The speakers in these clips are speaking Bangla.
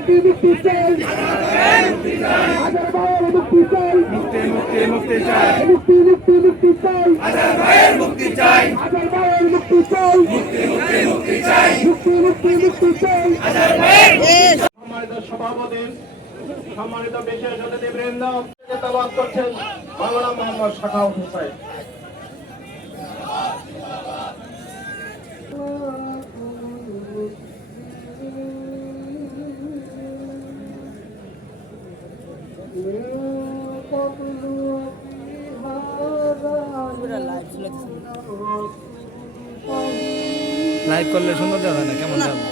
মুক্তি মুক্তি চাই হাজার ভাইয়ের মুক্তি চাই মুক্তি মুক্তি মুক্তি চাই মুক্তি মুক্তি মুক্তি চাই হাজার ভাইয়ের মুক্তি চাই হাজার ভাইয়ের মুক্তি চাই মুক্তি মুক্তি মুক্তি চাই মুক্তি মুক্তি মুক্তি চাই হাজার ভাইয়ের সম্মানিত সভাপতি, সম্মানিত বিশেষ অতিথিবৃন্দ, তেলাওয়াত করছেন মাওলানা মোহাম্মদ সাখাওয়াত হোসেন। লাইভ করলে সুন্দর যাবে না, কেমন যাবে?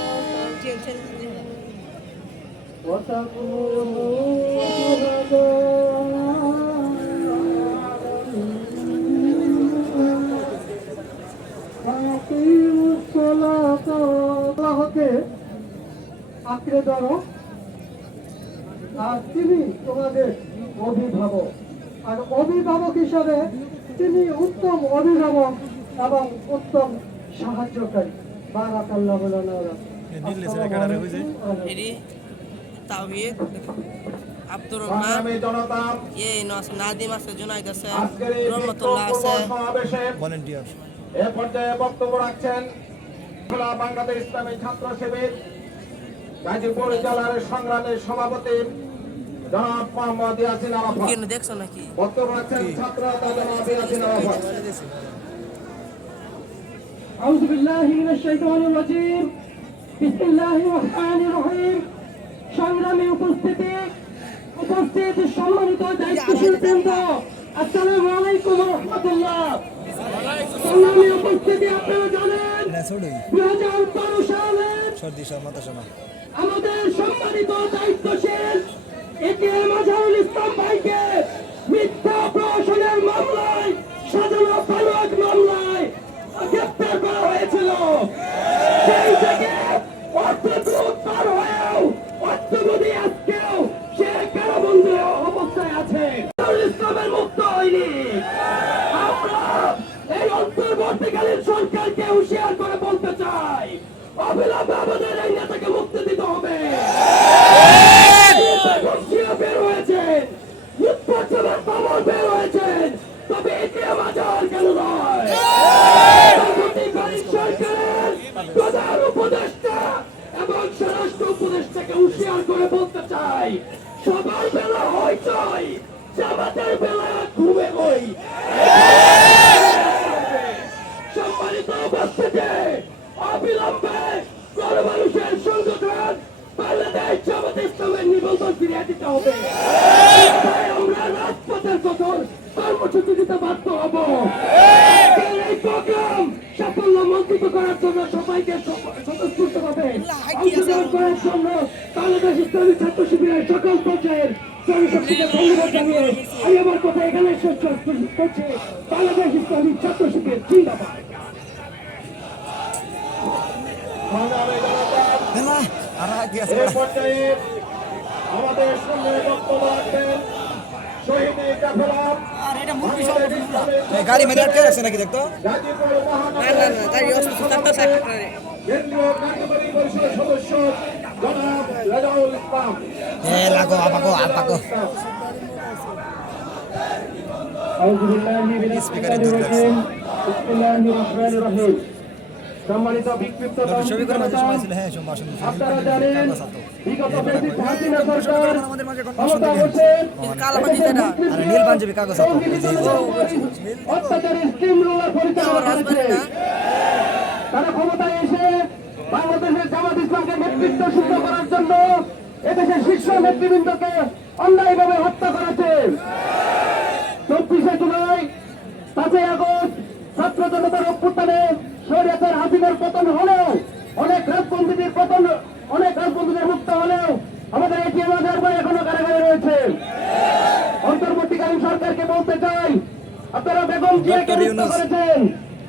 আঁকড়ে ধরো, আর তিনি তোমাদের অভিভাবক, আর অভিভাবক হিসাবে তিনি উত্তম অভিভাবক এবং উত্তম সাহায্যকারী। বারাকাল্লাহু লানা ওয়া তাওহীদ আব্দুর রহমান জনতা নাদিম আছে, জুনাইদ আছে, আজকের এই রহমতুল্লাহ আছে, সমাবেশে ভলান্টিয়ার এ পর্যায়ে বক্তব্য রাখছেন খোলা বাংলাদেশ ইসলামী ছাত্র শিবির গাজীপুর জেলার সংগ্রামের সভাপতি জনাব মোহাম্মদ ইয়াসিন আরাফাত। কেন দেখছো নাকি? বক্তব্য রাখছেন ছাত্র নেতা জনাব ইয়াসিন আরাফাত। আউযু বিল্লাহি মিনাশ শাইতানির রাজীম। বিসমিল্লাহির রহমানির রহিম। সংগ্রামী উপস্থিত সম্মানিত দায়িত্বশীল বৃন্দ, আসসালামু আলাইকুম ওয়া রাহমাতুল্লাহ। সংগ্রামী উপস্থিতি, আপনারা জানেন 2012 সালে আমাদের সম্মানিত দায়িত্বশীল এটিএম আজহারুল ইসলাম ভাইকে মিথ্যা প্রহসনের মামলায়, সাজানো পালক মামলায় গ্রেপ্তার করা হয়েছিল। সেই থেকে অর্থদূত পার হয়েও অর্থবোধী আজকেও সে কারাবন্দী অবস্থায় আছে, ইসলামের মুক্ত হয়নি। আমরা এই অন্তর্বর্তীকালীন সরকারকে হুঁশিয়ার করে বলতে চাই, অবিলম্বে আমাদের এই নেতাকে মুক্তি দিতে হবে। বের হয়েছেন, বের হয়েছেন, তবে এটিএম আজহার কেন নয়? সরকারের প্রধান উপদেষ্টা এবং স্বরাষ্ট্র উপদেষ্টাকে হুঁশিয়ার করে বলতে চাই, সবার বেলা হইচই, জামাতের বেলা ঘুমে হই। সম্মানিত উপস্থিতি, অবিলম্বে গণমানুষের সংগঠন বাংলাদেশ জামাত ইসলামের নিবন্ধন ফিরিয়ে দিতে হবে। আমরা রাজপথের কঠোর কর্মসূচি দিতে বাধ্য হব। এই প্রোগ্রাম সাফল্য মণ্ডিত করার জন্য সবাইকে স্বতঃস্ফূর্তভাবে অংশগ্রহণ করার জন্য বাংলাদেশ ইসলামী ছাত্র শিবিরের সকল পর্যায়ের জনশক্তিকে ধন্যবাদ জানিয়ে আমি আমার কথা এখানে শেষ করছি। বাংলাদেশ ইসলামী ছাত্র শিবির জিন্দাবাদ। এই পর্যায়ে আমাদের সঙ্গে বক্তব্য রাখবেন শহীদ কাফেলা গাড়ি মেরে আটকে রাখছে নাকি দেখতো? গাজীপুর কেন্দ্রীয় কার্যকরী পরিষদের সদস্য জনাব রাজাউল ইসলাম। লাগো আপাকো আপাকো আউযু বিল্লাহি মিনাশ শাইতানির রাজিম। বিসমিল্লাহির রহমানির রহিম। সম্মানিত বিক্ষিপ্ত ছবি করে মাঝে সময় ছিল। হ্যাঁ সম্ভাষণ আপনারা জানেন বিগত ফেসিস্ট হাসিনা সরকার ক্ষমতা বসেন আরে নীল পাঞ্জাবি কাগজ আছে অত্যাচারী স্টিম রোলার পরিচালনা করেছে। তারা ক্ষমতায় এসে বাংলাদেশের জামাত ইসলামকে নেতৃত্ব শুদ্ধ করার জন্য এদেশের শীর্ষ নেতৃবৃন্দকে অন্যায়ভাবে হত্যা করেছে। 24শে জুলাই, 5ই আগস্ট ছাত্র জনতার অভ্যুত্থানে শরীয়তের হাসিনার পতন হলেও, অনেক রাজবন্দীদের মুক্ত হলেও আমাদের এটিএম আজহার ভাই এখনো কারাগারে রয়েছে। অন্তর্বর্তীকালীন সরকারকে বলতে চাই, আপনারা বেগম জিয়াকে মুক্ত করেছেন,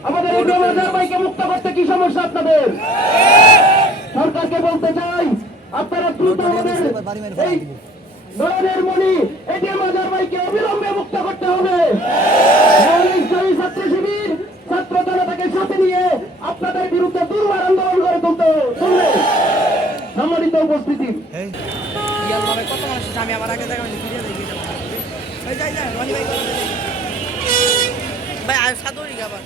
আমাদের এটিএম আজহার ভাইকে মুক্ত করতে কি সমস্যা আপনাদের? সরকারকে বলতে চাই, আপনারা দ্রুত আমাদের এই নয়নের মণি এটিএম আজহার ভাইকে অবিলম্বে মুক্ত করতে হবে। ইসলামী ছাত্র শিবির ছাত্র জনতাকে সাথে নিয়ে আপনাদের বিরুদ্ধে দুর্বার আন্দোলন করে তুলতে হবে। সম্মানিত উপস্থিতি, ভাই আর সাদরি আবার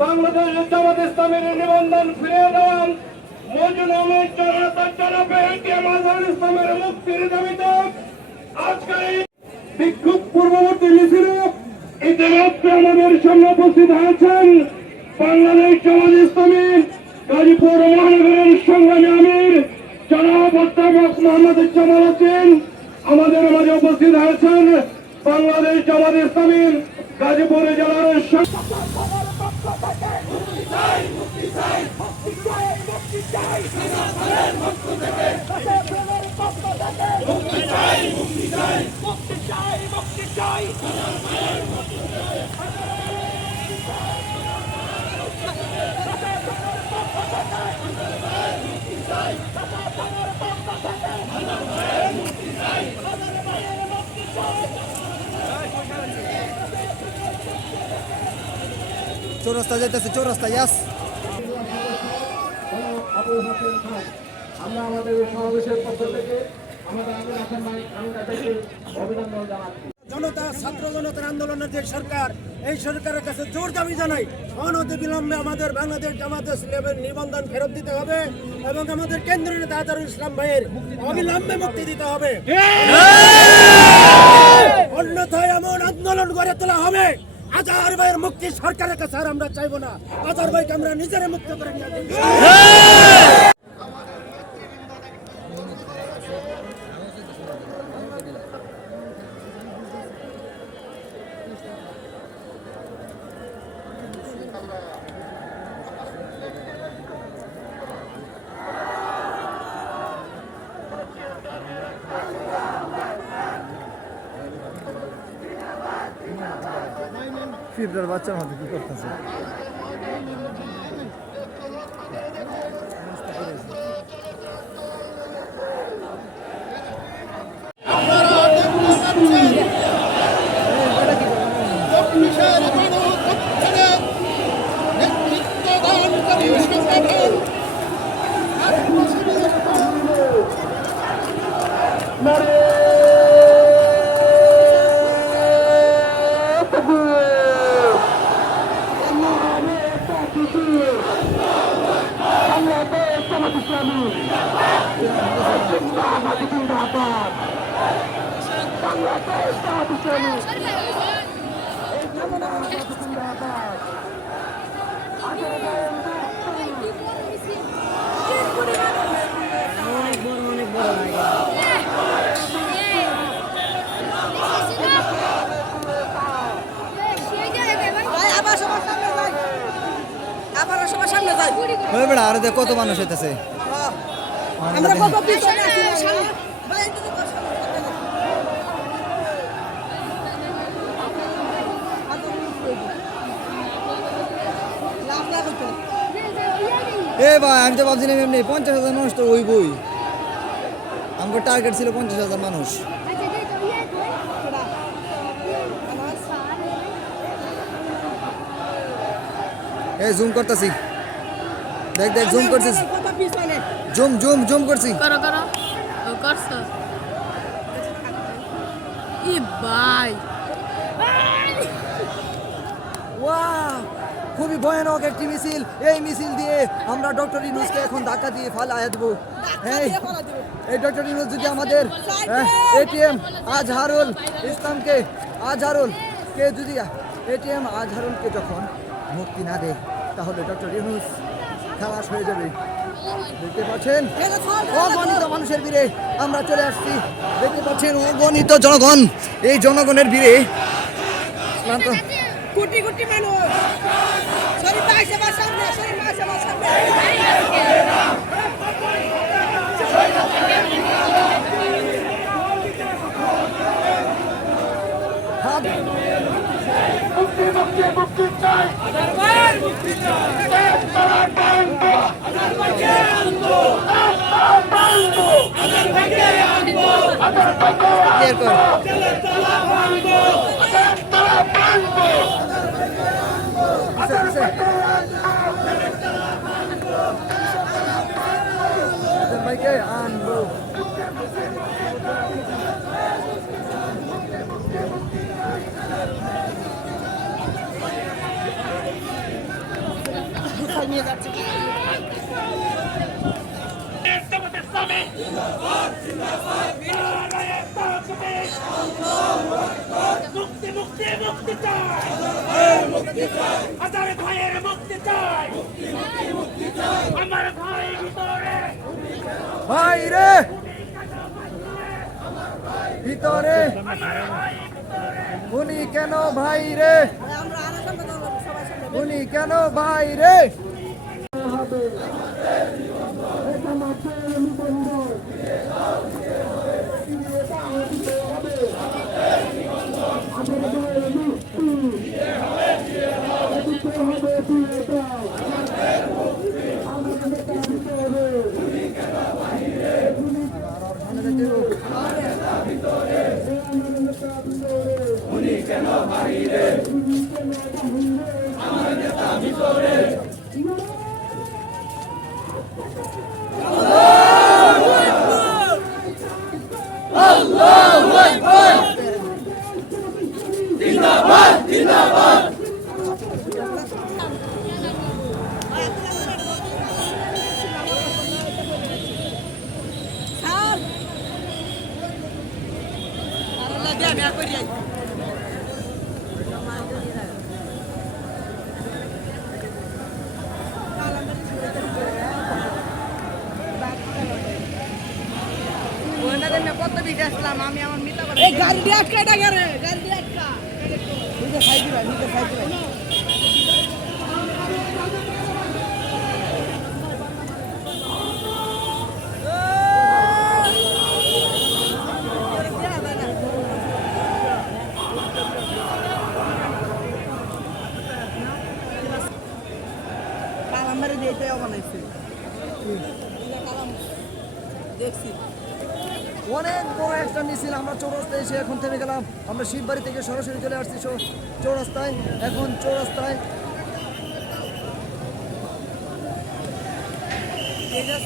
বাংলাদেশ জামাত ইসলামের নিবন্ধন ফিরে দেন মজলুমের জনপে আজহার ইসলামের মুক্তির দাবিতে আজকে এই বিক্ষোভ পূর্ববর্তী মিছিলে ইতিমধ্যে আমাদের সামনে উপস্থিত হয়েছেন বাংলাদেশ জামাত ইসলামী গাজীপুর মহানগরের সংগ্রামী আমির জনাব অধ্যাপক মোহাম্মদ জামাল হোসেন আমাদের মাঝে উপস্থিত হয়েছেন বাংলাদেশ জামাত ইসলামী গাজীপুর জেলার চৌরাস্তা যাইতেছে, চৌরাস্তা ইয়াস। আবু হোসেন খান, আমরা আমাদের এই সমাবেশের পক্ষ থেকে আমাদের আবু হাসান ভাই খানকে অভিনন্দন জানাচ্ছি। জনতা ছাত্র জনতার আন্দোলনের যে সরকার, এই সরকারের কাছে জোর দাবি জানাই অনতি বিলম্বে আমাদের বাংলাদেশ জামাত ইসলামের নিবন্ধন ফেরত দিতে হবে এবং আমাদের কেন্দ্রীয় নেতা আজহারুল ইসলাম ভাইয়ের অবিলম্বে মুক্তি দিতে হবে। অন্যথায় এমন আন্দোলন গড়ে তোলা হবে আজহার ভাইয়ের মুক্তি সরকারের কাছে আর আমরা চাইবো না। আজহার ভাইকে আমরা নিজেরা মুক্ত করে নিয়ে যাবো। ফিরদার বাচ্চার মধ্যে কি করতেছে? ওই বেড়া আরে দেখ কত মানুষ হইতেছে। আমরা কত পিছনে আছি সামনে ভাই একটু এ ভাই আমি তো ভাবছিলাম এমনি 50,000 মানুষ তো ওই বই আমার টার্গেট ছিল 50,000 মানুষ। এই জুম করতেছি, দেখ দেখ জুম করছিস, কত পিছনে জুম জুম জুম করছি। করো করো ও করছো ই ভাই ওয়াও, খুবই ভয়ানক একটি মিছিল। এই মিছিল দিয়ে আমরা ডক্টর ইউনূসকে এখন ধাক্কা দিয়ে ফালাইয়া দেবো। এই ডক্টর ইউনূস যদি আমাদের এটিএম আজহারুল ইসলামকে যদি এটিএম আজহারুলকে যখন মুক্তি না দেয় তাহলে ডক্টর ইউনূস খালাস হয়ে যাবে। দেখতে পাচ্ছেন অগণিত মানুষের ভিড়ে আমরা চলে আসছি। দেখতে পাচ্ছেন অগণিত জনগণ, এই জনগণের ভিড়ে ক্লান্ত কোটি কোটি মানুষ সরি পাইছে বা সামনে সরি মাসে বা সামনে মুক্তি চাই মুক্তি ভাইকে আনবো। নিয়ে যাচ্ছে মুক্তি মুক্তি মুক্তি চাই হাজার ভাইয়ের মুক্তি চাই আমার ভাই ভিতরে ভাই রে ভিতরে উনি কেন ভাই রে আমরা আরো সামনে সবাই সামনে উনি কেন ভাই রে স্যার আল্লাহ দিয়ে আমি আর করি যাই এই গাড়ি দিয়ে আটকা এটা গেলে গাড়ি দিয়ে আটকা নিজে সাইড দিবা নিজে সাইড দিবা কালাম্বারে দিয়ে এটাও বানাইছে দেখছি অনেক বড় একটা মিছিল আমরা চৌরাস্তায় এসে এখন থেমে গেলাম আমরা শিববাড়ি থেকে সরাসরি চলে আসছি চৌরাস্তায় এখন চৌরাস্তায়